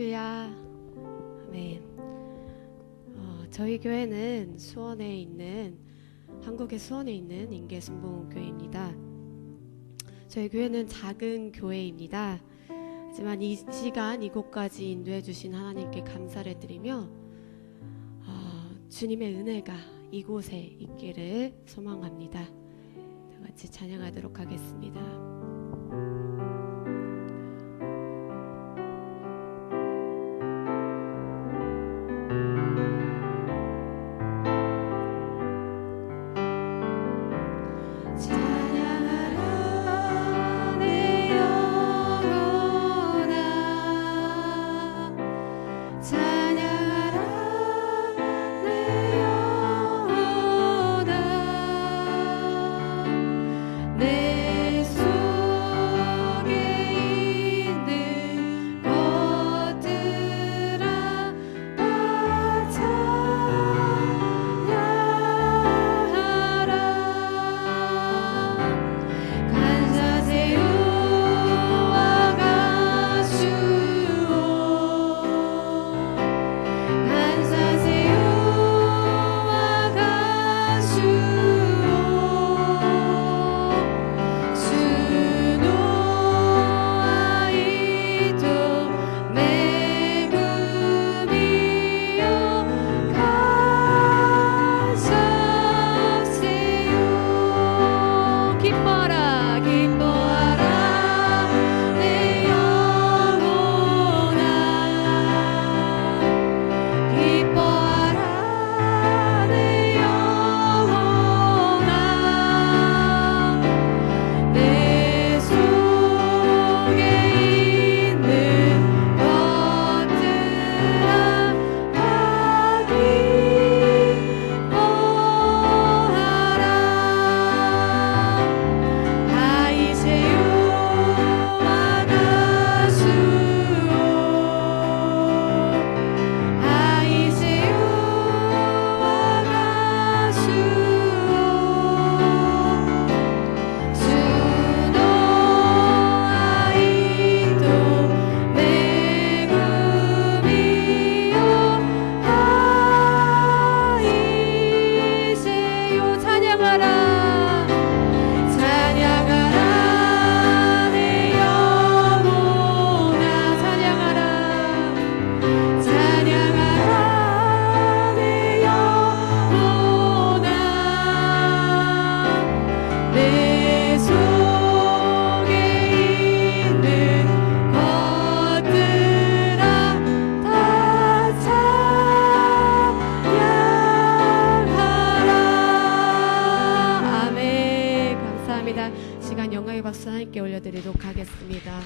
할렐루야. 아멘. 저희 교회는 한국의 수원에 있는 인계순복음교회입니다. 저희 교회는 작은 교회입니다. 하지만 이 시간 이곳까지 인도해 주신 하나님께 감사를 드리며 주님의 은혜가 이곳에 있기를 소망합니다. 다 같이 찬양하도록 하겠습니다. 시간 영광의 박수 하나님께 올려드리도록 하겠습니다.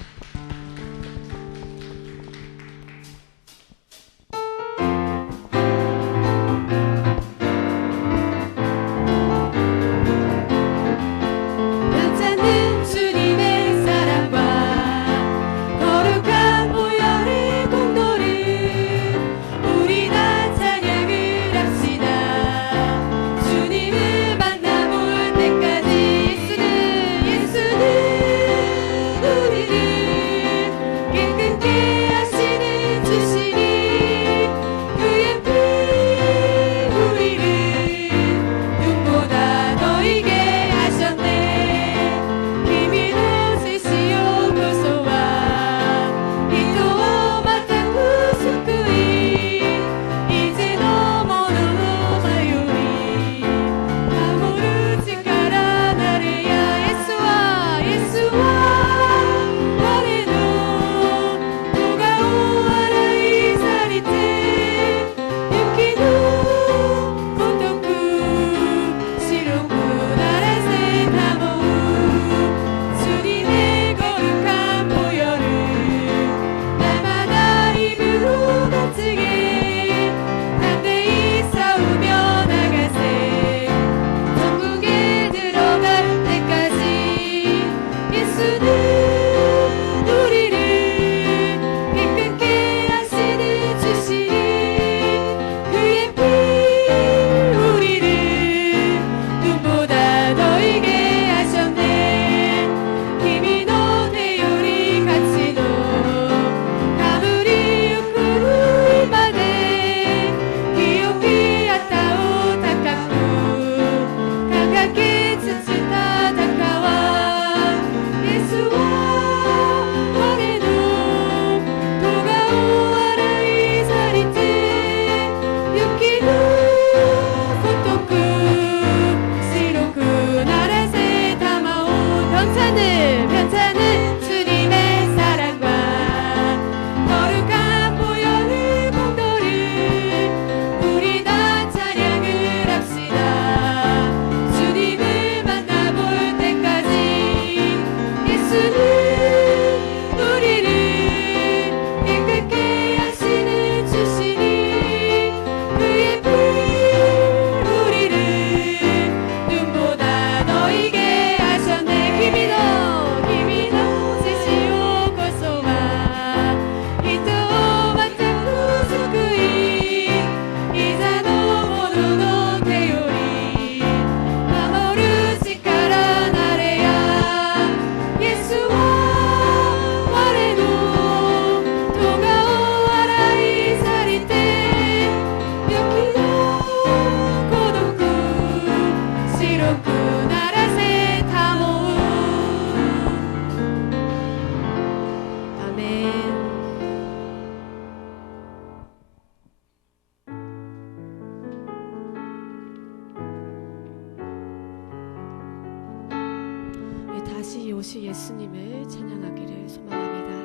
우리를 오실 예수님을 찬양하기를 소망합니다.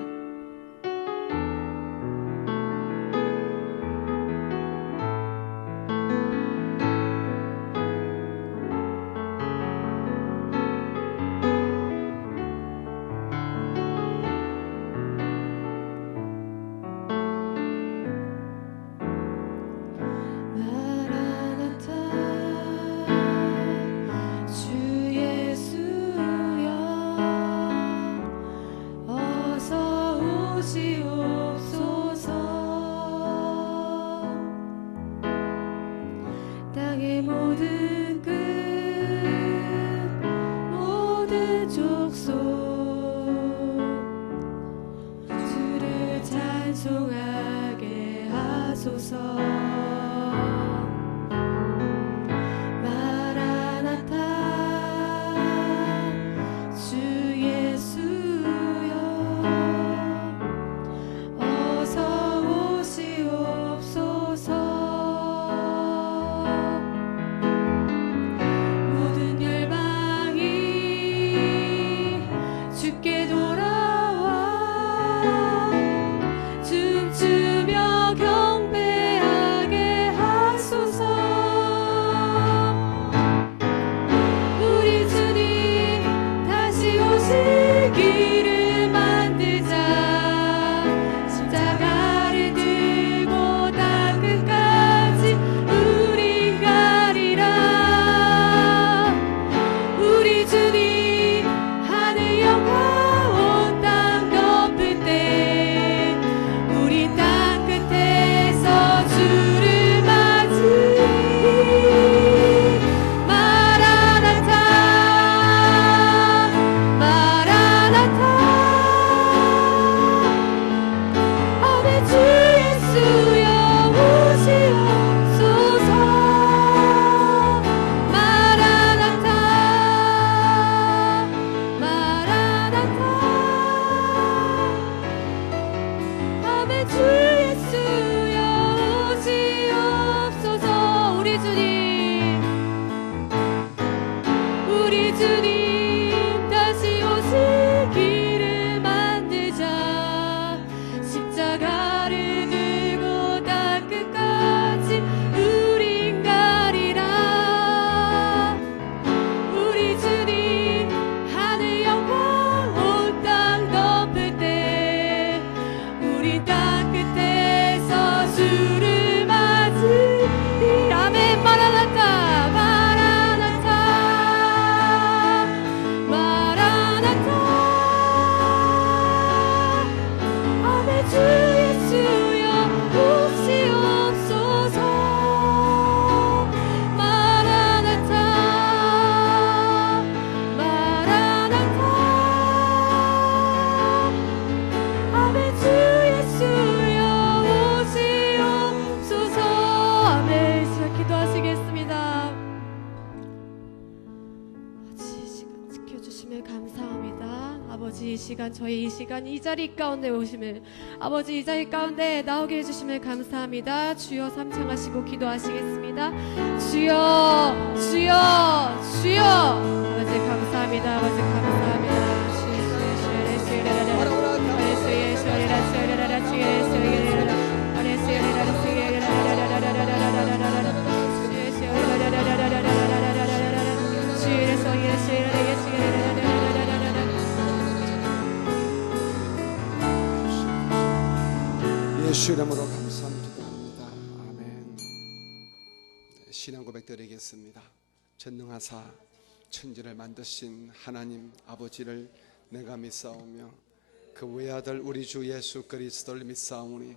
땅의 모든 끝 모든 족속 주를 찬송하게 하소서. 마라나타 주 예수여 어서 오시옵소서. 주께 돌아와 춤추며 경배하게 하소서. 우리 주님 다시 오시기를 만들자. 십자가를 들고 땅끝까지 우리 가리라. 우리 주님 하늘 영광 온 땅 덮을 때 우리 땅 끝에서 주를 맞으리. 마라나타 마라나타 아멘. 주 예수여 오시옵소서. 마라나타 마라나타 아멘. 주 예수여 오시옵소서. 우리 주님 다시 오시기를 만들자. 십자가를 들고 땅끝까지 우린 가리라. 우리 주님 하늘 영광 온 땅 덮을 때 우리 땅 끝에서 주를 맞으리. 아멘. 마라나타 마라나타 마라나타 아멘. 주 예수여 오시옵소서. 마라나타 마라나타 아멘. 주 예수여 오시옵소서. 아멘. 시작 기도하시겠습니다. 아버지, 이 시간 지켜주심을 감사합니다. 아버지, 이 시간 저희 이 시간 이 자리 가운데 오심을 아버지 이 자리 가운데 나오게 해주심을 감사합니다. 주여 삼창하시고 기도하시겠습니다. 주여 주여 주여 아버지 감사합니다. 아버지 감사합니다. 예수 이름으로 감사함 기도합니다. 아멘. 신앙 고백 드리겠습니다. 전능하사 천지를 만드신 하나님 아버지를 내가 믿사오며 그 외아들 우리 주 예수 그리스도를 믿사오니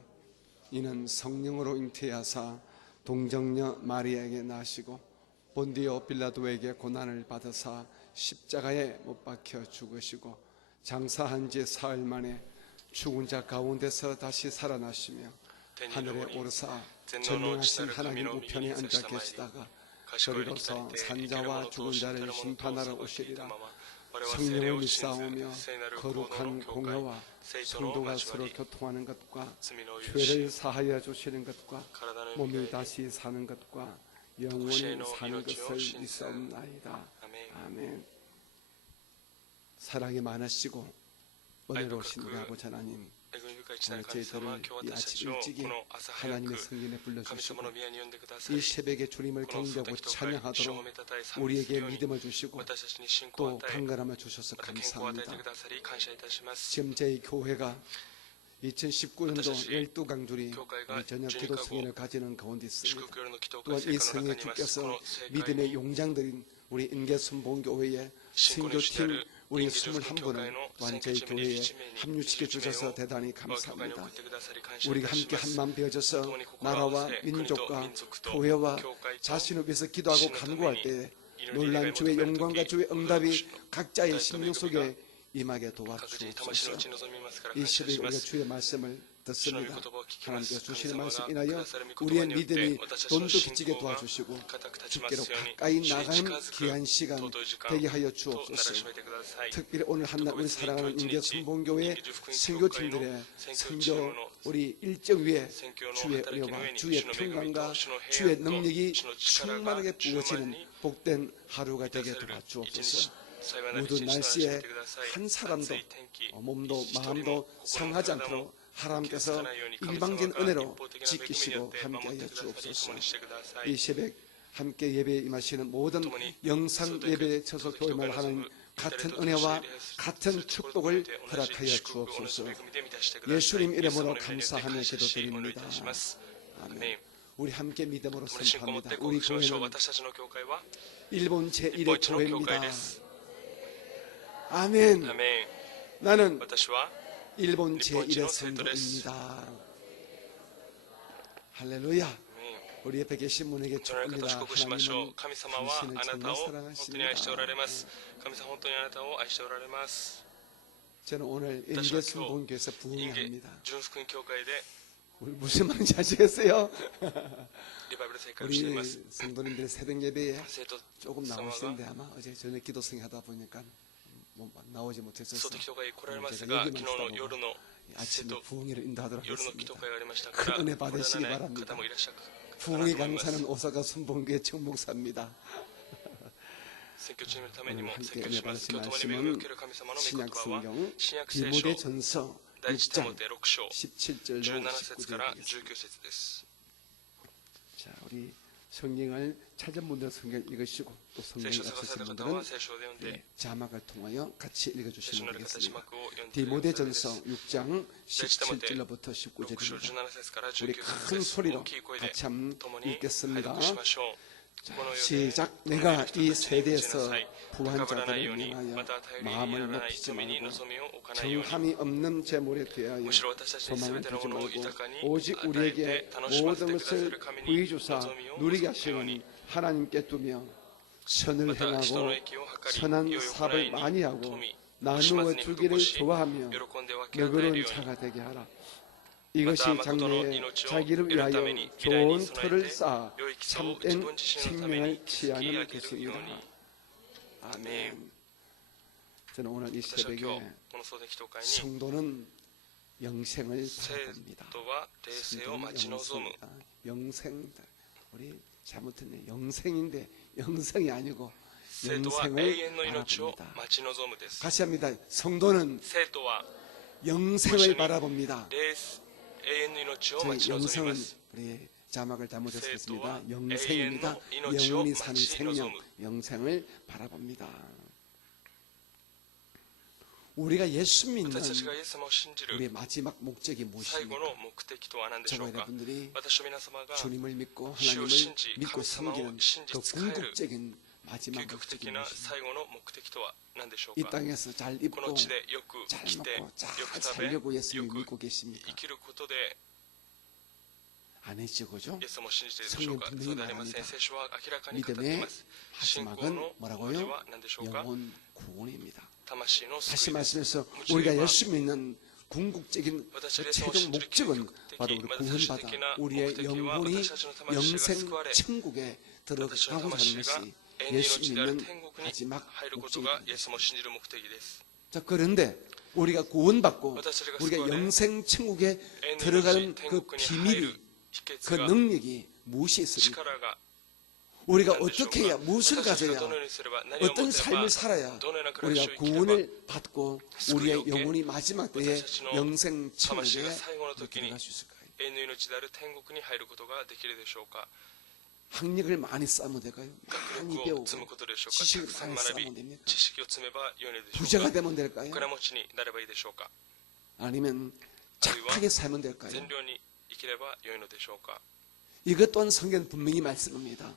이는 성령으로 잉태하사 동정녀 마리아에게 나시고 본디오 빌라도에게 고난을 받으사 십자가에 못 박혀 죽으시고 장사한 지 사흘 만에 죽은 자 가운데서 다시 살아나시며 하늘에 오르사 전능하신 하나님 우편에 앉아 계시다가 저리로서 산자와 죽은 자를 심판하러 오시리라. 성령을 믿사오며 거룩한 공회와 성도가 서로 교통하는 것과 죄를 사하여 주시는 것과 몸이 다시 사는 것과 영원히 사는 것을 믿사옵나이다. 아멘. 사랑이 많으시고 은혜로우신 우리 아버지 하나님, 恵み深い父なる神 저희들을 様、今日 이 私た 아침 ちを 일찍이 この朝早 하나님의 く 성전에 神様 불러주시고 の宮に呼んでくださ 이 い。 새벽에 주님을 この総 경배하고 敵と会、主を 찬양하도록 褒めたたえ賛美 우리에게 するように 믿음을 주시고 私たちに信仰を 또 与え、 강건함을 주셔서 また健康を与えて 감사합니다. くださり感謝いたします。 지금 저희 교회가 2019년도 12강주리 교회가 우리 저녁 기도 승인을 가지는 가운데 祝 있습니다. 福夜の祈祷 또한 会 이 聖火の 성에 中にいます。こ 주께서 の聖会 믿음의 に 용장들인 우리 인계순봉교회의 信仰の主であ 선교팀 る 우리 人気十福教会 21분을 の 또한 選 저희 挙チーム 교회에 21名に 합류시켜 주셔서 21名を 대단히 我が教会に送 감사합니다. ってくださり感謝い 우리가 たし 함께 ます。 한마음 되어져서 共に心を合 나라와 わせ、国と 민족과 民族と 교회와 教会と 자신을 위해서 기도하고 神のために 간구할 때 祈り願い 놀란 주의 求める 영광과 時 주의 응답이 각자의 大と 심령 恵みが 속에 임하게 各自魂 도와주옵소서. のうちに望みますから 이 感謝 시대에 しま 우리가 す。 주의 말씀을 主の御 듣습니다. 言葉を聞きます。 하나님께서 神 주시는 様が 말씀 く 인하여 ださる御言葉 우리의 によって 믿음이 私たちの 돈도 信 기지게 仰が 도와주시고 固く立ちます 주께로 ように 가까이 主に 나가는 近づく 귀한 시간 尊い時間 되게 하여 となら 주옵소서. しめてください。 특별히 오늘 한날 우리 사랑하는 인계 순봉교회 선교팀들의 선교 우리 일정 위에 주의 은혜와 주의 평강과 주의 능력이 충만하게 부어지는 복된 하루가 되게 도와주옵소서. 모든 날씨에 한 사람도 몸도 마음도 상하지 않도록 하나님께서 일방적인 은혜로 지키시고 함께하여 주옵소서. 이 새벽 함께 예배에 임하시는 모든 영상 예배에 쳐서 교회만 하는 같은 은혜와 같은 축복을 허락하여 주옵소서. 예수님 이름으로 감사하며 기도드립니다. 아멘. 우리 함께 믿음으로 この信仰を持っ 선포합니다. て告 우리 白しましょう。 교회는 私たちの教会は 일본 日本 제1의 一の教会 교회입니다. です。 아멘. アメン。 나는 私は 일본 일본 제1의 제1의 성도입니다. 할렐루야. アメン 우리 옆에 계신 분에게 隣の方 축복합니다. 祝福しましょう。 하나님은 神様は 당신을 あなた 정말 を本当に愛しておられます。 사랑하십니다. 神様本当にあなたを愛しておられます。 저는 오늘 다시 인계순봉교에서 人間 부흥합니다. 純福音教会で 우리 무슨 말인지 아시겠어요? リバイバル聖会をしてい 우리 ます。 성도님들의 새벽 예배에 生徒 조금 様が 나오시는데 아마 어제 저녁 기도승 하다 보니까 뭐 나오지 総 못했어서 的教会来られます 제가 が、 얘기만 昨日の 듣다 夜 보고 の生 아침에 徒 부흥회를 인도하도록 夜の祈祷 하겠습니다. 会がありましたか 큰 ら、 은혜 来られ 받으시기 ない 바랍니다. 方もいらっしゃるかな 부흥회 と思います。 강사는 오사카 순봉교의 정목사입니다. 選挙チームのためにも 오늘 選 함께 挙します。 은혜 今日 받으신 共に恵みを 말씀은 受ける神様の御言 신약 葉は 성경 新約聖書 디모데 전서 第一テ 6장 モテ6章 17절로 17節から 19절 되겠습니다. 19節です。 자, 우리 성경을 찾은 분들은 성경 읽으시고 또 聖 성경을 書を探さ 없으신 れる方 분들은 は聖書で読んで、 자막을 통하여 같이 聖書 읽어주시면 のある形 되겠습니다. 幕を読んでください。 디모데전서 6장 第一テモテ 17절로부터 6章 19절입니다. 17節から 우리 19 큰 節です。 소리로 大きい声で 같이 한번 共に拝 읽겠습니다. 読しましょう。 자, この世で 시작. 富め 내가 る人 이 たちに見せな 세대에서 さい。 부한 高ぶらないよう 자들을 に、 위하여 また頼りに 마음을 ならない 높이지 富に 말고 望みを置かないように。 정함이 없는 재물에 대하여 むしろ私たちに 소망을 全ての 두지 ものを 말고 豊かに 오직 与え 우리에게 て楽しませ 모든 てくださ 것을 る神に 부의주사 望みを 누리게 持つように 하시는 하나님께 두며 ま 선을 た人 행하고 の益を図り 선한 良い行い 사업을 많이 に 하고 富 나누어 주기를 좋아하며 喜んで分け与える 너그러운 ように 자가 되게 하라. 이것이 마다 장래에 마고토노 자기를 이노치오 위하여 이를 좋은 미래에 터를備えて 쌓아良い基礎を 참된 自分自身のため 생명을 に築き 취하는 上げるよう 것입니다. に。 아멘. 저는 오늘 이 私は今日 새벽에 この総伝祈祷会に 성도는 영생을 生 바랍니다. 徒は霊性を待ち望む。 영생, 우리 잘못했네. 영생인데 영생이 아니고 生徒は永 영생을 遠の命を 바라봅니다. 待ち望むです。 같이 합니다. 성도는 生徒は 영생을 바라봅니다. 永遠の命を待 저희 ち望み 영생은 ます。 우리 자막을 잘못했습니다. 생도와 영생입니다.永遠の命を 영원히 사는 待ち望む。 생명, 영생을 바라봅니다. 우리가 예수 믿는 私たちがイエス様を信じる 우리의 마지막 목적이 最後 무엇입니까? の目的とは何でしょ 저와 うか。 여러분들이 私と皆様が 주님을 믿고 주여 하나님을 신지, 믿고 감사마오 섬기는 신지 그 스카이를 궁극적인 마지막 究極 목적이 的な 무엇입니까? 最後の目的とは何でしょう 이 か。 땅에서 잘 この 입고 地でよく 잘 来て、 먹고 잘 よく食べ、 살려고 よ 예수님을 く 믿고 계십니까? 生きることで 아니죠, 그죠? イエス様を信じているでしょうか。 성경 そうでありません。 분명히 聖書は明らかに語ってい 믿음의 ます。信仰 마지막은 の終わり 뭐라고요? は何でしょうか。 영혼 구원입니다. 魂の 다시 救いです。 말씀해서 もち 우리가 ろん 예수 믿는 궁극적인 그 최종 목적은 바로 우리 구원받아 우리의 영혼이 영생 천국에 들어가고 私の 사는 魂が 것이 永遠の 예수 命である 믿는 天国に 마지막 入ることがイエ 목적입니다. ス様を信じる目的です。 자, 그런데 우리가 구원받고 私たちが 우리가 救われ 영생 천국에 永遠の 들어가는 命天 그 国に入る 비밀이 秘訣 그 が 능력이 무엇이 있습니까? 力が 우리가 何でしょうか 어떻게 해야, 무엇을 私たち 가져야, がどのようにすれば、何を持 어떤 てば 삶을 살아야 どのような暮らしを 우리가 生きれば 구원을 받고 우리의 영혼이 마지막 때에 영생 魂 천국에 が最後の時に 들어갈 수 있을까요? 永遠の命である天国に入ることができるでしょうか。 학력을 많이 쌓으면 될까요? 学 많이 力を 배우고 積むことでしょうか。た 지식을 くさん 많이 学び 쌓으면 됩니까? 知識を積めばよいのでしょう 부자가 か。 되면 될까요? お金持ちになればいいでしょうか。 아니면 착하게 살면 될까요? 善良に生きればよいのでしょうか。 이것 또한 성경 분명히 말씀합니다.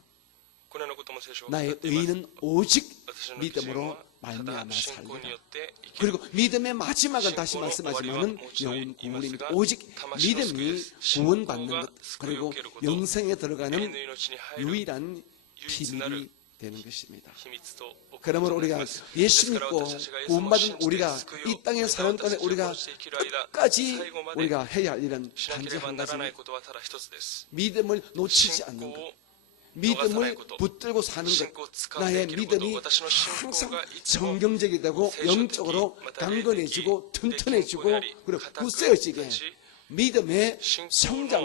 このようなことも聖書が語っ 나의 ています 의는 오직 私の基準 믿음으로 はただ 말미암아 信仰に 살리라. よって生きる。 그리고 믿음의 마지막은 다시 신고의 말씀하지만은 어리와 영혼 모처이 구원입니다. 이마스가 오직 타마시노 믿음이 스크에스 구원받는 신고가 것 그리고 스크를 깨는 영생에 永遠 들어가는 の命に入る 유일한 唯一なる 비밀이 되는 것입니다. 秘密と起こること 그러므로 になり 우리가 ます。 예수 ですから 믿고 私たちがイエス様を 구원받은 信じて 우리가 救いを 이 땅에 受けた 사는 동안에 私たちが 우리가 こうして生きる間 끝까지 最後まで 우리가 해야 할 일은 しなけ 단지 れば 한 ならない 가지 ことはただ一つです。 믿음을 놓치지 信 않는 仰 것 を 믿음을 붙들고 사는 信 것 仰を使って生 나의 きること、 믿음이 私の信仰 항상 がいつも 정경적이 되고 聖書的 영적으로 また霊的 강건해지고 で 튼튼해지고 健康であり 그리고 固く 굳세어지게 立ち 믿음의 信仰の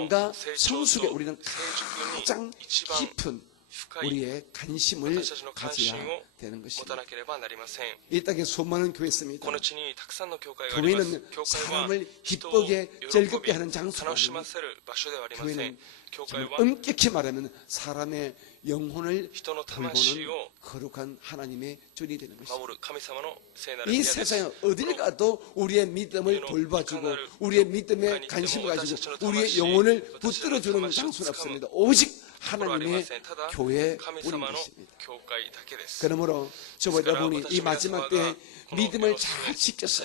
성장과 成長 성숙에 と 우리는 成熟に 가장 一番 깊은 深い 우리의 관심을 私たちの関心 가져야 を 되는 持 것입니다. たなければなりません。 이 땅에 수많은 교회 있습니다. この地にたくさんの教会があります。 교회는 教会は 사람을 人を 기쁘게 喜び 즐겁게 하는 장소가 楽し 아닙니다. ませる場所ではありません。 교회는 教会 정말 は 엄격히 말하면 사람의 영혼을 人の魂 돌보는 を 거룩한 하나님의 존이 되는 것입니다. 守る神様の聖なる 이 宮です。 세상에 어딜 가도 우리의 믿음을 돌봐주고 우리의 믿음에 관심을 가지고 우리의 영혼을 붙들어주는 장소는 없습니다. 오직 ところはありま 하나님의 せん。ただ 교회뿐인 神様の 것입니다. 教会だけです。 그러므로 저와 여러분이 이 마지막 때에 믿음을 잘 지켜서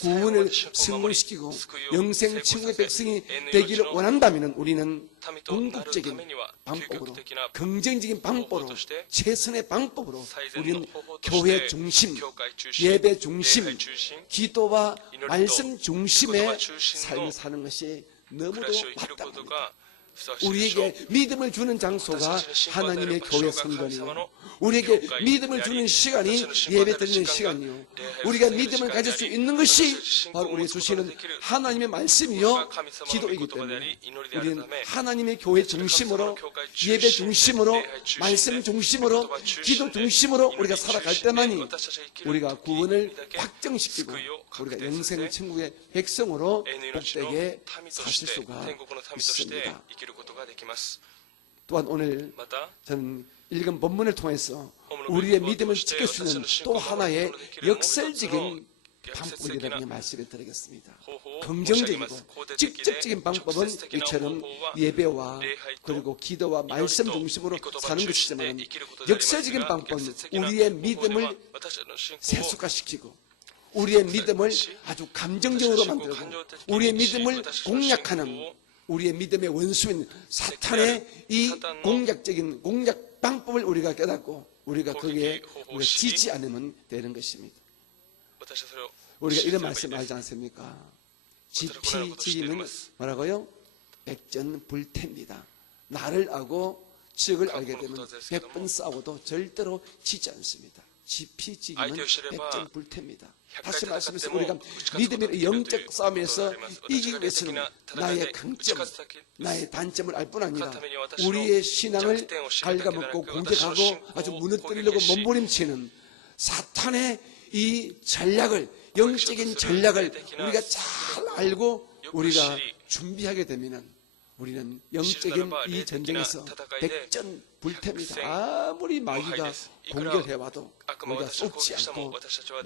구원을 성공시키고 영생 천국의 백성이 되기를 원한다면 우리는 民となるた 궁극적인 めには究 방법으로 極的な 긍정적인 방법으로 최선의 방법으로 最善の 우리는 方法とし 교회 て 중심, 教会中心、 예배 礼 중심, 拝中心、 기도와 이노리도, 말씀 중심의 기도와 중심의 삶을 사는 것이 暮 너무도 らしを生きること 맞답니다. がふさわしいでしょう。 우리에게 믿음을 주는 장소가 하나님의 교회 성전이요. 우리에게 믿음을 주는 시간이 예배 드리는 시간이요. 우리가 믿음을 가질 수 있는 것이 바로 우리가 주시는 하나님의 말씀이요 기도이기 때문에 우리는 하나님의 교회 중심으로 예배 중심으로 말씀 중심으로 기도 중심으로 우리가 살아갈 때만이 우리가 구원을 확정시키고 우리가 영생 천국의 백성으로 복되게 사실 수가 天国の民として 있습니다. 生きることができます。 또한 오늘 また 저는 읽은 본문을 통해서 우리의 믿음을 지켜주는 또 하나의 역설적인 방법을 여러분의 말씀에 드리겠습니다. 긍정적이고 직접적인 방법은 이처럼 예배와 그리고 기도와 말씀 중심으로 사는 것이지만 역설적인 방법은 우리의 믿음을 세속화시키고 우리의 믿음을 아주 감정적으로 만들고 우리의 믿음을 공략하는 우리의 믿음의 원수인 사탄의 이 공략적인 공략 방법을 우리가 깨닫고 우리가 거기에 우리가 지지 않으면 되는 것입니다. 私はそれを 우리가 이런 말씀 알지 않습니까? 지피지기는 뭐라고요? 백전불태입니다. 나를 알고 지역을 알게 되면 100번 싸워도 절대로 지지 않습니다. 지피지기는 백전불태입니다. 다시 말씀해서 우리가 믿음의 영적 싸움에서 이기기 위해서는 나의 강점, 나의 단점을 알 뿐 아니라 우리의 신앙을 갉아먹고 공격하고 아주 무너뜨리려고 몸부림치는 사탄의 이 전략을 영적인 전략을 우리가 잘 알고 우리가 준비하게 되면 우리는 영적인 이 전쟁에서 백전불태입니다. 아무리 마귀가 공격해와도 우리가 속지 않고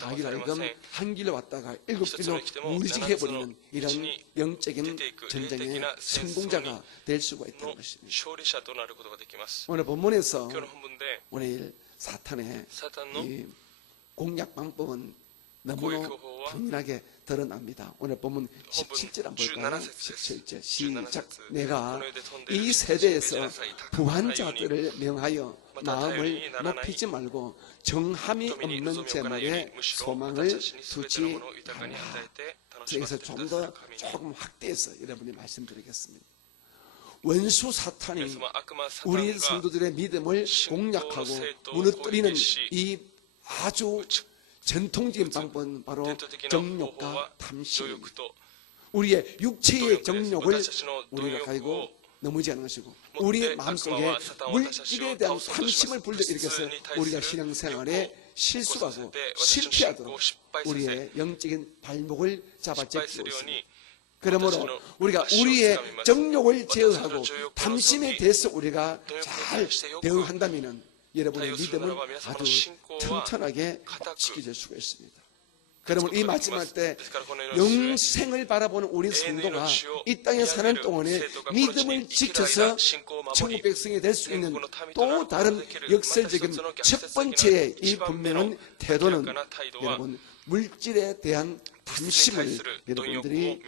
마귀를 알금 한 길로 왔다가 7길로 무너지게 해버리는 이런 영적인 전쟁의 성공자가 될 수가 있다는 것입니다. 勝利者となることができます。 오늘 본문에서 今日の本文で 오늘 사탄의 サタンの 이 공략 방법은 너무나 당연하게 드러납니다. 오늘 보면 17절 한번 볼까요? 17절 시작. 내가 이 세대에서 부한자들을 명하여 마음을 높이지 말고 정함이 없는 재물에 소망을 두지 않아. 여기서 좀 더 조금 확대해서 여러분이 말씀드리겠습니다. 원수 사탄이 우리 성도들의 믿음을 공략하고 무너뜨리는 이 아주 전통적인 방법은 바로 정욕과 탐심입니다. 우리의 육체의 정욕을 우리가 가지고 넘어지 않는 것이고 우리의 마음속에 물질에 대한 탐심을 불러일으켜서 우리가 신앙생활에 실수하고 실패하도록 우리의 영적인 발목을 잡아잡고 있습니다. 그러므로 우리가 우리의 정욕을 제어하고 탐심에 대해서 우리가 잘 대응한다면 여러분의 믿음은 아주 튼튼하게 지켜질 수가 있습니다. 그러면 이 마지막 때 영생을 바라보는 우리 성도가 이 땅에 사는 동안에 믿음을 지켜서 천국 백성이 될 수 있는 또 다른 역설적인 첫 번째의 이 분명한 태도는 여러분 물질에 대한 탐심을 여러분들이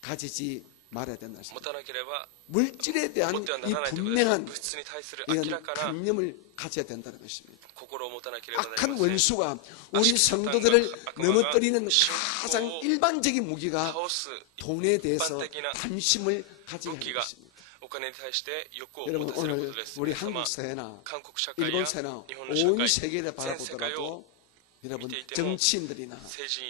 가지지 말아야 된다. 물질에 대한 이 분명한 이런 관념을 가져야 된다는 것입니다. 악한 원수가 우리 성도들을 넘어뜨리는 가장 일반적인 무기가 돈에 대해서 탐심을 가지게 하는 것입니다. 여러분 오늘 우리 한국 사회나 일본 사회나 온 세계를 바라보더라도 여러분 정치인들이나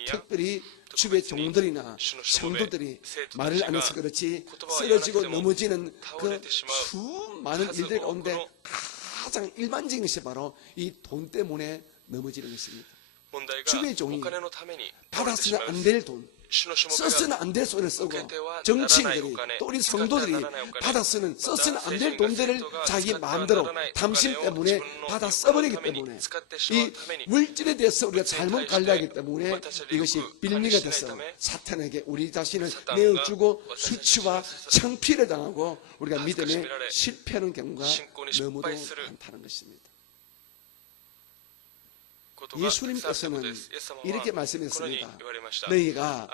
특별히 주의 종들이나 성도들이 말을 안 해서 그렇지 쓰러지고 넘어지는 그 수많은 일들 가운데 가장 일반적인 것이 바로 이 돈 때문에 넘어지는 것입니다. 주의 종이 받아서는 안 될 돈, 써서는 안 될 돈을 쓰고 정치인들이 또 우리 성도들이 받아서는 써서는 안 될 돈들을 자기 마음대로 탐심 때문에 받아 써버리기 때문에 이 물질에 대해서 우리가 잘못 관리하기 때문에 이것이 빌미가 돼서 사탄에게 우리 자신을 내어주고 수치와 창피를 당하고 우리가 믿음에 실패하는 경우가 너무도 많다는 것입니다. 예수님께서는 이렇게 말씀했습니다. 너희가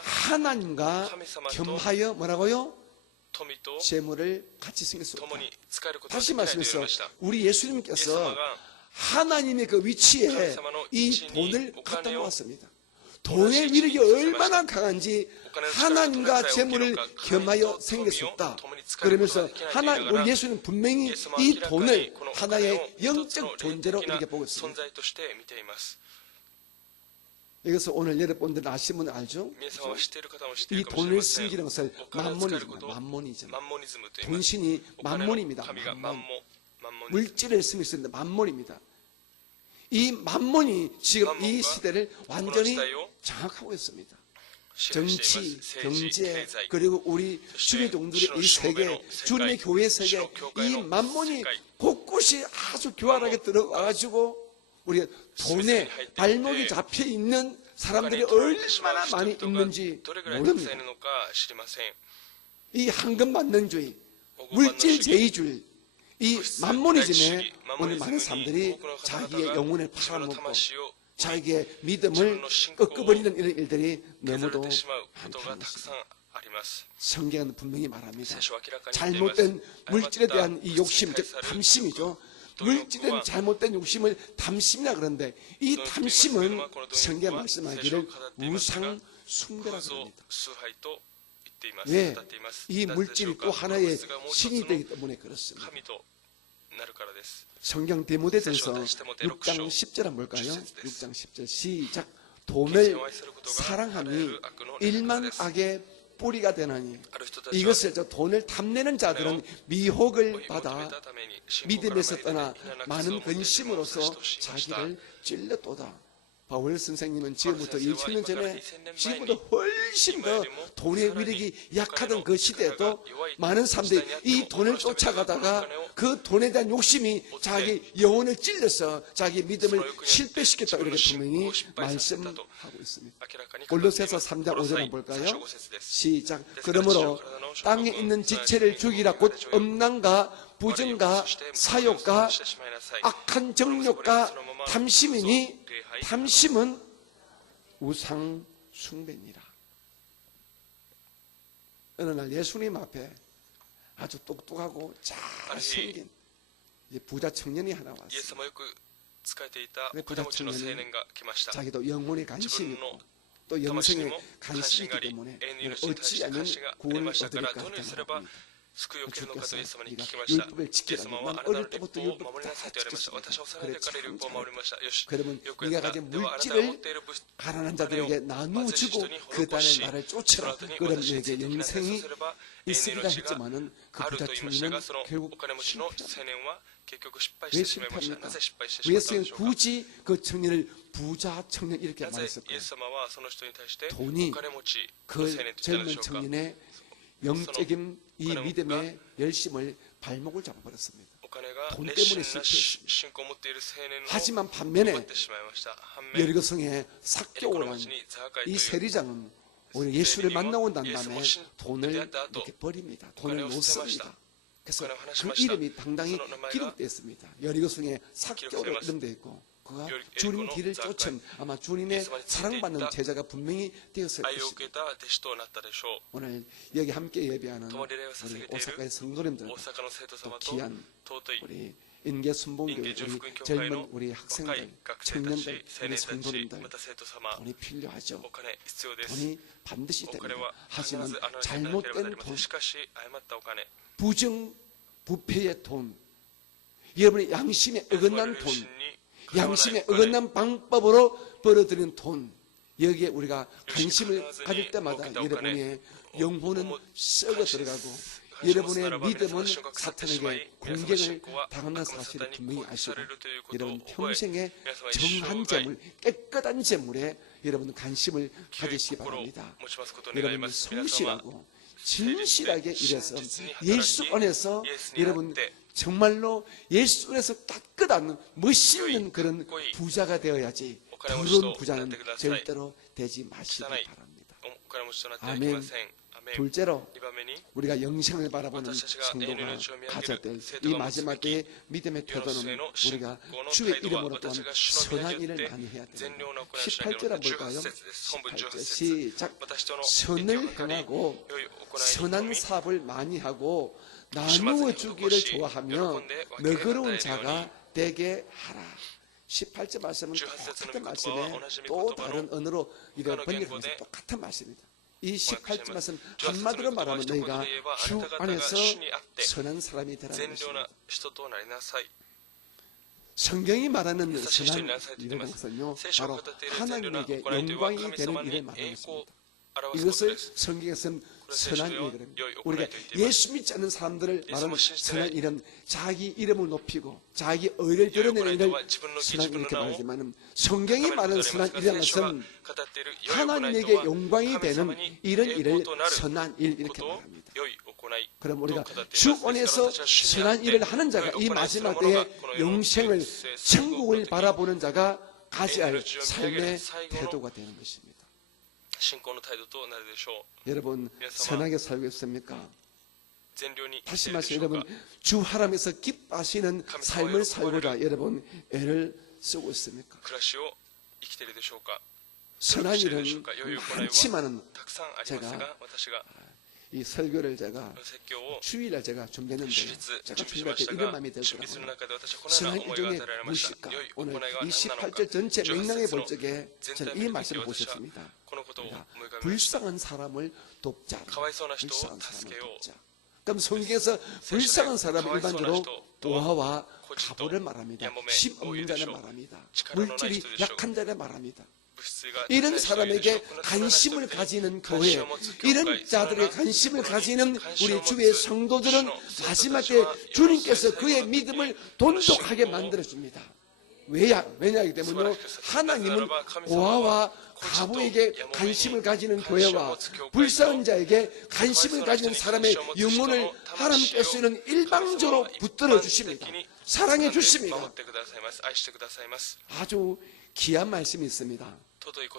하나님과 겸하여 뭐라고요? 재물을 같이 생길 수 없다. 다시 말씀해서 우리 예수님께서 하나님의 그 위치에 이 돈을 갖다 놓았습니다. 돈의 위력이 얼마나 강한지 하나님과 재물을 겸하여 생길 수 없다. 그러면서 우리 예수는 분명히 이 돈을 하나의 영적 존재로 이렇게 보고 있습니다. 이것을 오늘 여러분들 아시는 분 알죠? 이 돈을 숨기는 것을 만모니즘. 돈신이 만몬입니다. 물질을 숨길 수 있는 만몬입니다. 이 만몬이 지금 이 시대를 완전히 장악하고 있습니다. 정치, 경제, 그리고 우리 주의 종들의 이 세계, 주님의 교회 세계, 이 만몬이 곳곳이 아주 교활하게 들어와가지고 우리가 돈에 발목이 잡혀 있는 사람들이 얼마나 많이 있는지 모릅니다. 이 황금만능주의, 물질제의주의, 이 만모니즘에 오늘 많은 사람들이 자기의 영혼을 팔아먹고 자기의 믿음을 꺾어버리는 이런 일들이 너무도 많다는 것입니다. 성경은 분명히 말합니다. 잘못된 물질에 대한 이 욕심, 즉 탐심이죠. 물질에 대한 잘못된 욕심을 탐심이라 그러는데 이 탐심은 성경 말씀하기를 우상 숭배라고 합니다. 왜? 이 물질이 또 하나의 신이 되기 때문에 그렇습니다. 성경 디모데전서 6장 10절 한번 볼까요? 6장 10절 시작. 돈을 사랑함이 일만 악의 뿌리가 되나니 이것을 돈을 탐내는 자들은 미혹을 받아 믿음에서 떠나 많은 근심으로서 자기를 찔렀도다. 바울 선생님은 지금부터 2000년 전에 지금보다 훨씬 더 돈의 위력이 약하던 그 시대에도 많은 사람들이 이 돈을 쫓아가다가 그 돈에 대한 욕심이 자기 영혼을 찔러서 자기 믿음을 실패시켰다고 이렇게 분명히 말씀하고 있습니다. 골로새서 3장 5절 한번 볼까요? 시작. 그러므로 땅에 있는 지체를 죽이라 곧 음란과 부정과 사욕과 악한 정욕과 탐심이니 탐심은 우상 숭배니라. 어느 날 예수님 앞에 아주 똑똑하고 잘생긴 부자 청년이 하나 왔어요. 부자 청년이 자기도 영혼에 관심이 있고 또 영생에 관심이 있기 때문에 어찌하면 구원을 얻으리까 생각합니다. 救いを受けるのかとイエス様に聞 네가 きました 율법을 イエス 지키라고. 様は 난 あなたの 어릴 立 때부터 法を 율법 守りなさいと言われました 다 私は幼い時から 지켰습니다. 立法を守りました よし 그러면 よくや 네가 った 가진 ではあなたが持っ 물질을 ている物質 가난한 자들에게 나누어주고 그 땅에 나를 쫓아라. 그럼 너에게 영생이 있으리라 했지만은 그 あると 부자 言いました 청년은 がその 결국 お金持ちの青 실패합니다. 年は結局失敗し 왜 てしまいました 실패합니까? なぜ失敗してし 왜 まったの 예수님 でしょうか 굳이 그 청년을 부자 청년 이렇게 なぜイ 말했을까요? エス様はその人に対してお 돈이 金持ちの 그 青年と言ったので 젊은 しょうか 청년의 영적인 이 믿음의 열심을 발목을 잡아버렸습니다. お金が 돈 熱心 때문에 な 실패했습니다. 信仰を持っている青年の 하지만 奪 반면에 ってしまいました反面 여리고성의 エリコの 삭개오란 町にザーカイと 이 いう 세리장은 오히려 예수를 만나고 난 예수 다음에 모신 돈을 때였다. 이렇게 버립니다. 돈을 돈을 못 씁니다. 씁니다. 그래서 돈을 하나 그 씁니다. 이름이 당당히 그래서 이름이 기록되어 있습니다. 여리고성의 삭개오로 기록되어 이름되어 있고 그가 여리고는 주님 뒤를 자가 쫓은 아마 주님의 예수만이 사랑받는 있다. 제자가 분명히 되었을 愛を 것입니다. 受けた弟子となったでしょう 오늘 여기 함께 예배하는 共に礼を捧 우리 げている 오사카의 성도님들 大阪の生徒 또 様と 귀한 尊い 우리 인계순봉교회 우리 인계준福音教会 젊은 の 우리 若い 학생들 学生たち 청년들 青 우리 年たち 성도님들 また生徒様 돈이 필요하죠. お金必要です 돈이 반드시 お金 됩니다. は必 하지만 ずあなたになければなり 잘못된 ませ 돈 んしかし誤ったお金 부정 부패의 돈 여러분의 양심에 어긋난 救 돈 い主にかなわない 양심에 お金 어긋난 방법으로 벌어들인 돈 여기에 우리가 관심을 가질 때마다 여러분의 영혼은 썩어 들어가고 여러분의 믿음은 사탄에게 공격을 당하는 사실을 분명히 아시고 여러분 평생에 정한 재물 깨끗한 재물에 여러분 관심을 가지시기 바랍니다. 여러분 성실하고 진실하게 일해서 예수 안에서 여러분 정말로 예수 안에서 깨끗한 멋있는 그런 부자가 되어야지 더러운 부자는 절대로 되지 마시기 바랍니다. お金持ちとなってはいけませんアメン 둘째로 2番目に 우리가 영생을 바라보는 성도가 가져야 될 이 마지막 때의 믿음의 태도는 우리가 주의 이름으로 또한 선한 일을 많이 해야 됩니다. 18절 한번 볼까요? 18절 시작. 선을 행하고 선한 사업을 많이 하고 나누어 주기를 좋아하며 너그러운 자가 되게 하라. 18절 말씀은 똑같은 말씀에 또 다른 언어로 이렇게 번역하면서 똑같은 말씀입니다. 이 18절 말씀 한마디로 말하면 너희가 주 안에서 선한 사람이 되라는 善良な 것입니다. 人となりなさい 성경이 말하는 사실 선한 인사에 일은 것은요 聖書が 바로 語っている善良な 하나님에게 行いというは 영광이 神 되는 様 일을 に 말하는 栄光を 것입니다. 表すこと 이것을 です 성경에서는 선한 그래서 일이거든요. 여기 우리가 오픈라이트 있지만 예수 믿지 않는 사람들을 말하는 예수 선한 믿지 일은 자기 이름을 높이고 자기 의를 드러내는 일을 오픈라이트와 지분을 선한 일 이렇게 기준으로 말하지만 성경이 말하는 선한 일이라는 것은 하나님에게 영광이 되는 이런 일을 선한 일 이렇게 말합니다. 그럼 우리가 주 안에서 선한 일을 하는 자가 이 마지막 때에 영생을 천국을 바라보는 자가 가져야 할 삶의 태도가 되는 것입니다. 信仰の態度となるでしょう 여러분 선하게 살고 있습니까? 善良に生き 다시 ているで 말씀 しょう 여러분 か 주 하나님께서 기뻐하시는 삶을 살고자 여러분 애를 쓰고 있습니까? 暮らしを生きているでしょうか 선한 일은 良い行いは 많지만은 たくさんありますが私が 이 설교를 제가 説教を 주일날 제가 준비했는데 主日 제가 準備し 준비할 ま 때 した 이런 が 마음이 準備する 들더라고요. 中で私はこのよう 선한 な思いが 일종의 与えられました 무엇일까? 良い行い 오늘 は何なの 28절 か 전체 18 맥락에 볼 節の 적에 全 저는 体 이 を見 말씀을 て私は 보셨습니다. このことを 우리가 思い浮かべました 불쌍한 사람을 돕자. かわいそうな人を 불쌍한 助け 사람을 よう 돕자. 그럼 성경에서 불쌍한 사람은 일반적으로 노아와 가보를 말합니다. 힘 없는 자를 말합니다. 물질이 약한 자를 말합니다. 이런 사람에게 관심을 가지는 교회, 이런 자들의 관심을 가지는 우리 주의 성도들은 마지막 때 주님께서 그의 믿음을 돈독하게 만들어줍니다. 왜냐하기 때문에 하나님은 고아와 가부에게 관심을 가지는 교회와 불쌍한 자에게 관심을 가지는 사람의 영혼을 하나님께서는 일방적으로 붙들어 주십니다. 사랑해 주십니다. 아주 귀한 말씀이 있습니다.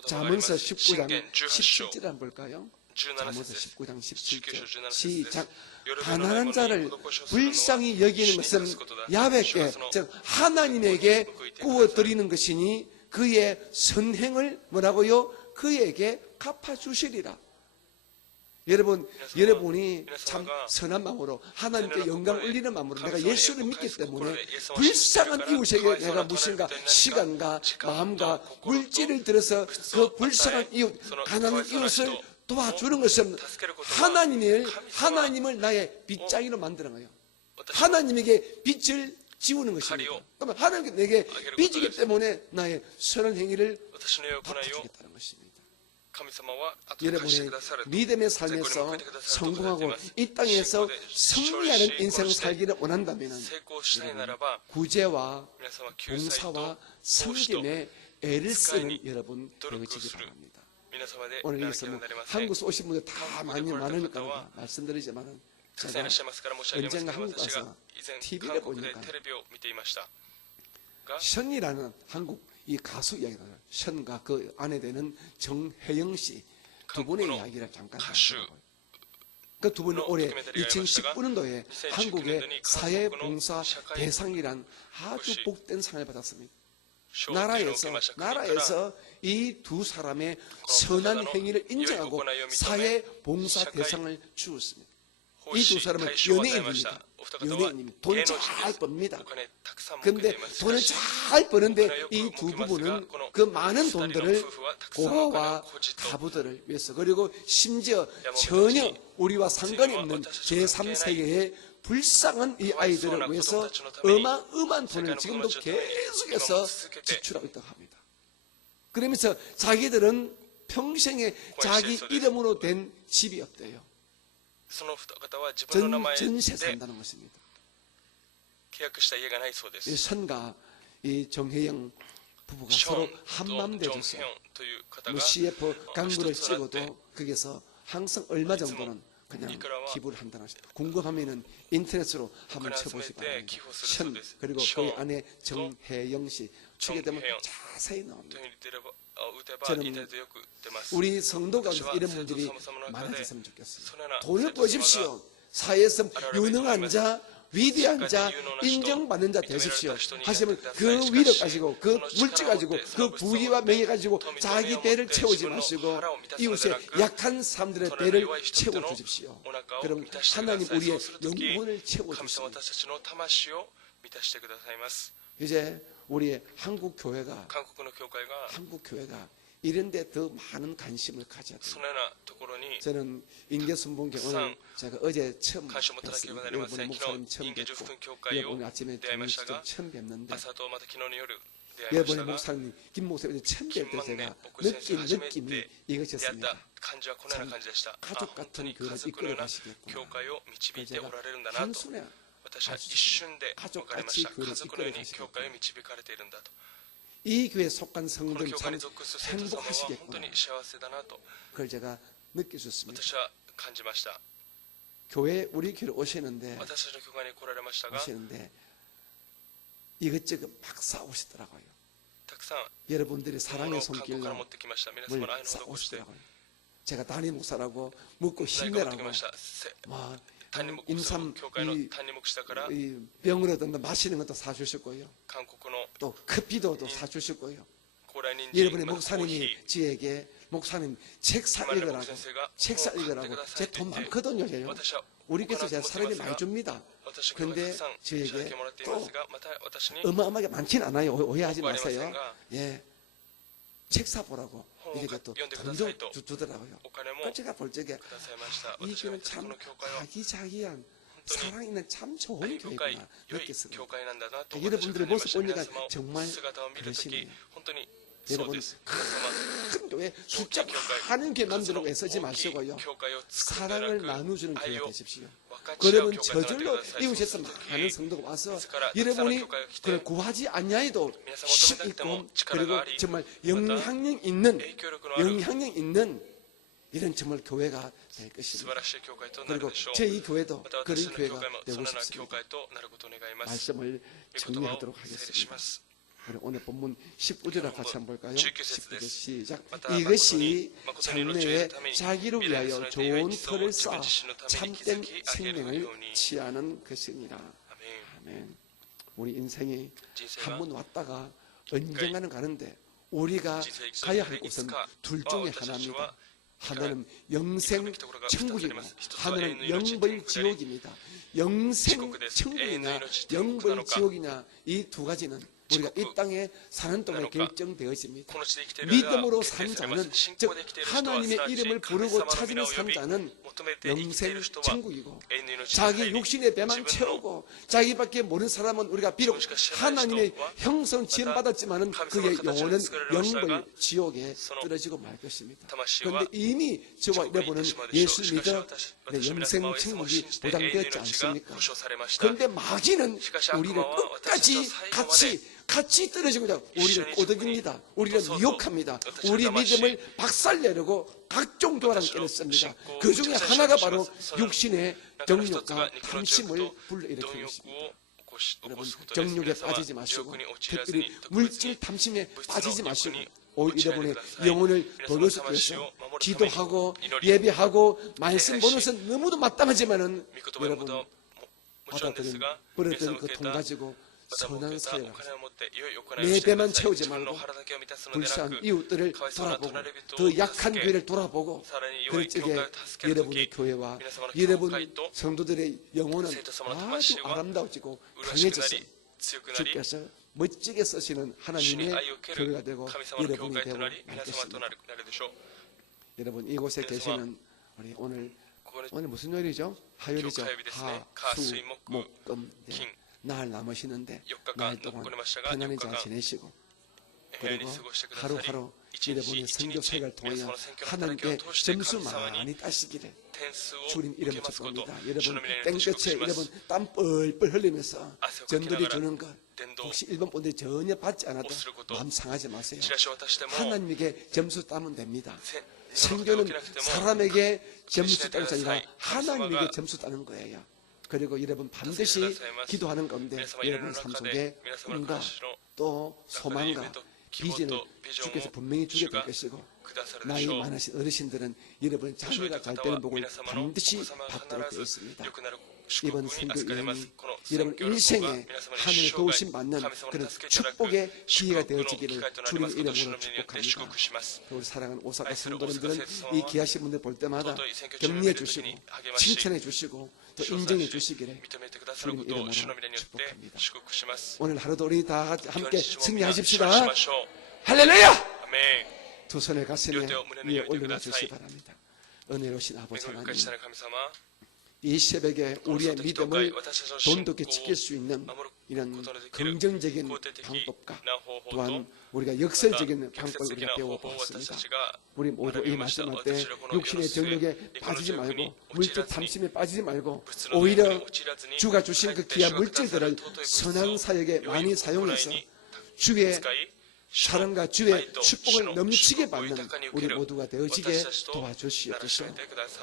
잠언서 19장 17절 한번 볼까요? 잠언서 19장 17절 시작. 가난한 자를 불쌍히 여기는 것은 야훼께 즉 하나님에게 구워드리는 것이니 그의 선행을 뭐라고요? 그에게 갚아주시리라. 여러분이 참 선한 마음으로 하나님께 영광 올리는 마음으로 내가 예수를 믿기 때문에 불쌍한 이웃에게 내가 무엇인가 시간과 마음과 물질을 들여서 그 불쌍한 이웃, 가난한 이웃을 도와주는 것은 하나님을 나의 빗장이로 만드는 거예요. 하나님에게 빚을 지우는 것입니다. 그러면 하나님께 내게 빚이기 때문에 나의 선한 행위를 私の良くないを 갚아주겠다는 것입니다. 神様は後で返して 여러분의 くださると 믿음의 最後に報 삶에서 いてくださるとされて 성공하고 います 이 땅에서 信仰で 승리하는 인생을 살기를 원한다면 成功したいならば 구제와 皆様救済と 봉사와 奉仕と 섬김에 애를 쓰는 스카이니 여러분 노력을 되시기 쓰는 바랍니다. 皆様で 오늘 なら 여기서 けれ 뭐 ばなりません 한국에서 오신 분들 다 많이 한국에 많으니까 걸어갔다가 말씀드리지만 たくさんいらっしゃいますから申し上げますけど 언젠가 한국 私が 가서 以前 TV를 韓国で 보니까 テレビを見ていましたが 션이라는 한국 이 가수 이야기가 나요. 션과 그 아내 되는 정혜영 씨 두 분의 한국어 이야기를 잠깐 가수 나누더라고요. 그 두 분은 올해 다큐멘터리가 2019년도에 2019 한국의 년도니 사회봉사 샤카이 대상이란 아주 것이 복된 상을 받았습니다. 賞を受けました国から 나라에서 이 두 사람의 선한 행위를 인정하고 사회봉사 대상을 주었습니다. 奉 이 仕 두 사람은 大賞を与えました 연예인입니다. お二方は 연예인입니다. 돈 芸能人 잘 です 법니다. お金たくさん持って 근데 います 돈을 し 잘 버는데 이 두 부부는 그 많은 二人の 돈들을 夫婦はたくさんのお金を 고아와 孤児と 가부들을 위해서 그리고 심지어 전혀 우리와 상관이 없는 제3세계의 불쌍한 이 아이들을 위해서 어마어마한 돈을 지금도 계속해서 지출하고 있다고 합니다. 그러면서 자기들은 평생에 자기 이름으로 된 집이 없대요. その二方は自分の名前で 전세 산다는 것입니다. 契約した家がないそうで 이 す 선과 이 정혜영 부부가 ショ 서로 ンと 한맘 ジョン・ 되어서 ヘヨンという方 뭐 が CF 광고를 一つとなって 찍어도 거기서 항상 얼마 정도는 그냥 이끌어와 기부를 한다는 것입니다. 궁금하면은 인터넷으로 한번 그날 쳐보시기 때 바랍니다. 기부를 션 쓰는 그리고 션, 그의 아내 정혜영 씨 치게 되면 정혜영. 자세히 나옵니다. というふうに出れば打てば 저는 インターネットよく出ます 우리 성도 가운데私は 이런 生徒 분들이 様様の中で 많아졌으면 좋겠습니다. そのような 돈을 生徒様が 보십시오. 사회에서 유능한 자, 위대한 자, 인정받는 자 되십시오. 하시면 그 위력 가지고, 그 물질 가지고, 그 부귀와 명예 가지고 자기 배를 채우지 마시고 이웃의 약한 사람들의 배를 채워주십시오. 그럼 하나님 우리의 영혼을 神様 채워주십니다. 私たちの魂を満たしてくださいます 이제 우리의 한국 교회가 韓国の教会が 한국 교회가 이런 데 더 많은 관심을 가져야 돼요. そのようなところに 저는 인계순분교 오늘 제가 어제 처음 関心を持たなければ 뵀습니다. なりません 여러분의 昨 목사님 日 처음 人間 뵙고 福教会を 오늘 아침에 出会いましたが 직접 처음 뵙는데 朝とまた昨日の夜出会いまし 여러분의 たが 목사님 김 목사님 처음 뵐 때 김만래 제가 목사 느낀 선생님 느낌이 出会っ 이것이었습니다. た感じはこのような感じでしたあ 가족 本当に 같은 家 교회를 族のような 이끌어가시겠구나. 教会を導いて 제가 おられるんだなと 한순에 私は一瞬で分かりました家族のように教会を導かれているんだと 이 교회에 속한 この 성도는 教 참 会に属する生徒様は本当 행복하시겠구나. に幸せだなと 그걸 제가 느껴졌습니다. 私は感じました 교회 우리 교회 오시는데 私たちの教会に来られましたが 오시는데 이것저것 막 싸우시더라고요. たくさん 여러분들의 物 사랑의 を韓国から 손길로 持ってきました皆様の 뭘 愛の施して 싸우시더라고요. 제가 담임 목사라고 묻고 何か持って 힘내라고 きました 뭐 単に目 임삼 教会の 이, 単に目したから 이 병을 얻었는데 마시는 것도 사주셨고요. 韓国の 또 커피도 또 사주셨고요. 高麗人 여러분의 参またコーヒ 목사님이 저에게 목사님 책 사 ー今の 읽으라고 牧先生が 책 사 本を買って 읽으라고 くださ 제 いって 돈 言って 많거든요. 제요. 私は 우리 교회에서 お金を 제가 持って 사람이 ます 많이 が 줍니다. 私の教会た 근데 くさん 저에게 支えてもらっていますがまた私に 어마어마하게 많진 않아요. 오해하지 多くありませ 마세요. んが 예. 책 사보라고 이렇게 또 연대 돈 그다사이 또 주더라고요. お金も 그 제가 볼 적에 くださいました 이 私は 교회는 こ 참 の教会は 아기자기한 사랑 있는 참 좋은 愛深い 교회구나 良い 느꼈습니다. 教会なんだなと 여러분들의 私は 모습 感じました 보니까 皆様 정말 姿を見るとき 그러시네요. 本当にそう 여러분 です皆様 큰 교회 숫자 많은 교회 만들고 애쓰지 마시고요. 教会を作る 사랑을 ならく 나눠주는 愛 교회가 を 되십시오. 分かち合う 그러면 教会となってく 저절로 ださい 이웃에서 そうする 많은 성도가 와서 ですから 여러분이 たくさんの教会が来て 그걸 구하지 않냐해도 皆さん求めなくても 힘있고 力 그리고 があり 정말 また 영향력 있는 影響力のある 영향력 있는 이런 정말 교회가 될 素 것입니다. 晴らしい教会となる 그리고 でしょう 제 이 교회도 また 그런 私の教 교회가 会もそ 되고 のような教 싶습니다. 会となることを願います 말씀을 御言葉を 정리하도록 整理し 하겠습니다. ます 우리 오늘 본문 19절 같이 한번 볼까요? 19節 19절 です 시작. また 이것이 誠に命 장래에 のために 자기를 未来の 위하여 それで良い 좋은 基礎を 터를 自分 쌓아 自身のために築 참된 き上げる 생명을 ように 취하는 것이니라. アメン 아멘. 우리 인생이 人生 한 は 번 왔다가 언젠가는 가는데 우리가 진짜 익숙한 가야 할 데가 곳은 있을까? 둘 중에 어떤 하나입니다. 자체와 하나는 영생 이거가 천국이고 부탁드립니다. 하나는 이것도 영벌 에너지 지옥입니다. 영생 지옥です 천국이냐 에너지 영벌 천국 지옥이냐 이 두 가지는 우리가 이 땅에 사는 동안에 なのか 결정되어집니다. この地で生きている間は 믿음으로 決定 산 されます 자는 信 즉 仰で生きている人はすなわ 하나님의 ち 이름을 神 부르고 様の 찾으며 皆を呼 산 び 자는 求めて生きている 영생 人は 천국이고 永遠の命に 자기 入り 육신의 自 배만 分の 채우고 자기밖에 모르는 사람은 우리가 비록 하나님의 형성 지음받았지만은 그의 영혼은 영벌 지옥에 떨어지고 말 것입니다. 그런데 이미 저와 여러분은 예수 믿어 영생 천국이 보장되었지 않습니까? 그런데 마귀는 우리를 끝까지 같이 떨어지고자 우리를 꼬드깁니다. 우리를 미혹합니다. 우리 믿음을 박살내려고 각종 교활을 깨냈습니다. 그 중에 하나가 바로 육신의 정욕과 탐심을 불러일으키는 것입니다. 여러분 정욕에 빠지지 마시고 특별히 물질 탐심에 빠지지 마시고 오히려 여러분의 영혼을 돌려주기 위해서 기도하고 예배하고 말씀 보는 것은 너무도 마땅하지만은 여러분 받아들인 버려들인 그 돈 가지고 선한 사역을 내 배만 채우지 말고 불쌍한 이웃들을 돌아보고 더 약한 교회를 돌아보고 그럴 적에 여러분의 교회와 여러분 성도들의 영혼은 아주 아름다워지고 강해져서 주께서 멋지게 쓰시는 하나님의 교회가 되고 여러분이 되고 말 것입니다. 여러분 이곳에 계시는 우리 오늘 무슨 요일이죠? 화요일이죠. 하, 수, 목, 금, 날 남으시는데 날 동안 편안히 잘 지내시고 그리고 하루하루 여러분의 선교 생활을 통하여 하나님께 점수 많이 따시기를 주님 이름 축복합니다. 여러분 땡볕에 여러분 땀 뻘뻘 흘리면서 전들이 주는 것 혹시 일본 분들이 전혀 받지 않아도 마음 상하지 마세요. 하나님에게 점수 따면 됩니다. 선교는 사람에게 점수 따는 것이 아니라 하나님에게 점수 따는 거예요. 그리고 여러분 반드시 기도하는 가운데 여러분 삶 속에 꿈과 또 소망과 비전을 주께서 분명히 주게 될 것이고 나이 많으신 어르신들은 여러분의 자녀가 잘 되는 복을 반드시 받도록 되어 있습니다. 이번 선교 여행이 여러분 일생에 하늘의 도우심 받는 그런 축복의 기회가 되어지기를 주님 이름으로 축복합니다. 우리 사랑하는 오사카 성도님들은 이 귀하신 분들 볼 때마다 격려해 주시고 칭찬해 주시고 또 인정해 주시기를 주님 이름으로 축복합니다. 오늘 하루도 우리 다 함께 승리하십시다. 할렐루야! 두 손을 가슴에 위에 올려놔 주시기 바랍니다. 은혜로우신 아버지 하나님 이 새벽에 우리의 믿음을 돈독히 지킬 수 있는 이런 긍정적인 방법과 또한 우리가 역설적인 방법을 우리가 배워보았습니다. 우리 모두 이 말씀할 때 육신의 정욕에 빠지지 말고 물질 탐심에 빠지지 말고 오히려 주가 주신 그 귀한 물질들을 선한 사역에 많이 사용해서 주의 사랑과 주의 축복을 넘치게 받는 우리 모두가 되어지게 도와주시옵소서.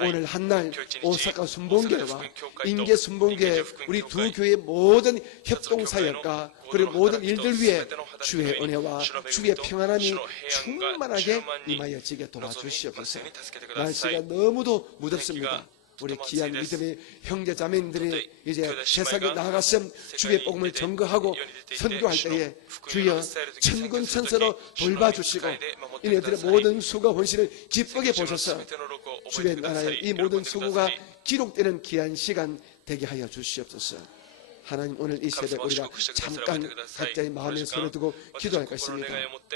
오늘 한날 오사카 순복음교회와 인계 순복음교회 우리 두 교회의 모든 협동사역과 그리고 모든 일들 위해 주의 은혜와 주의 평안함이 충만하게 임하여지게 도와주시옵소서. 날씨가 너무도 무덥습니다. 우리 귀한 믿음의 형제 자매님들이 이제 세상에 나아가서 주의 복음을 전거하고 선교할 때에 주여 천군천사로 돌봐주시고 이네들의 모든 수고 헌신을 기쁘게 보셔서 주의 나라의 이 모든 수고가 기록되는 귀한 시간 되게 하여 주시옵소서. 하나님 오늘 이 새벽 우리가 잠깐 각자의 마음에 손을 두고 기도할 것입니다.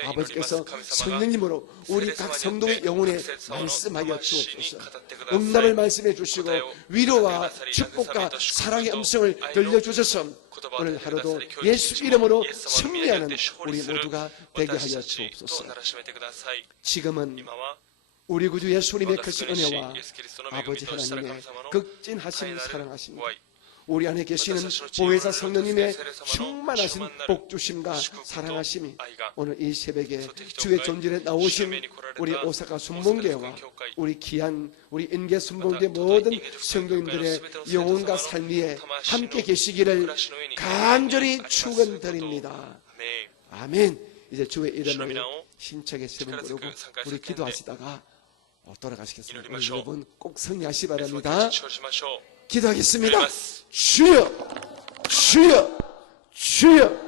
아버지께서 성령님으로 우리 각 성도의 영혼에 말씀하여 주옵소서. 응답을 말씀해 주시고 위로와 축복과 사랑의 음성을 들려주셔서 오늘 하루도 예수 이름으로 승리하는 우리 모두가 되게 하여 주옵소서. 지금은 우리 구주 예수님의 크신 은혜와 아버지 하나님의 극진하신 사랑하심 우리 안에 계시는 보혜사 성령님의 충만하신 복주심과 사랑하심이 오늘 이 새벽에 주의 존재에 나오신 우리 오사카 순복음교회와 우리 귀한 우리 인계 순복음교회 모든 성도님들의 영혼과 삶 위에 함께 계시기를 간절히 축원드립니다. 아멘. 이제 주의 이름을 힘차게 세번 부르고 우리 기도하시다가 돌아가시겠습니다. 오늘 여러분 꼭 승리하시 바랍니다. 기도하겠습니다. 주여, 주여, 주여.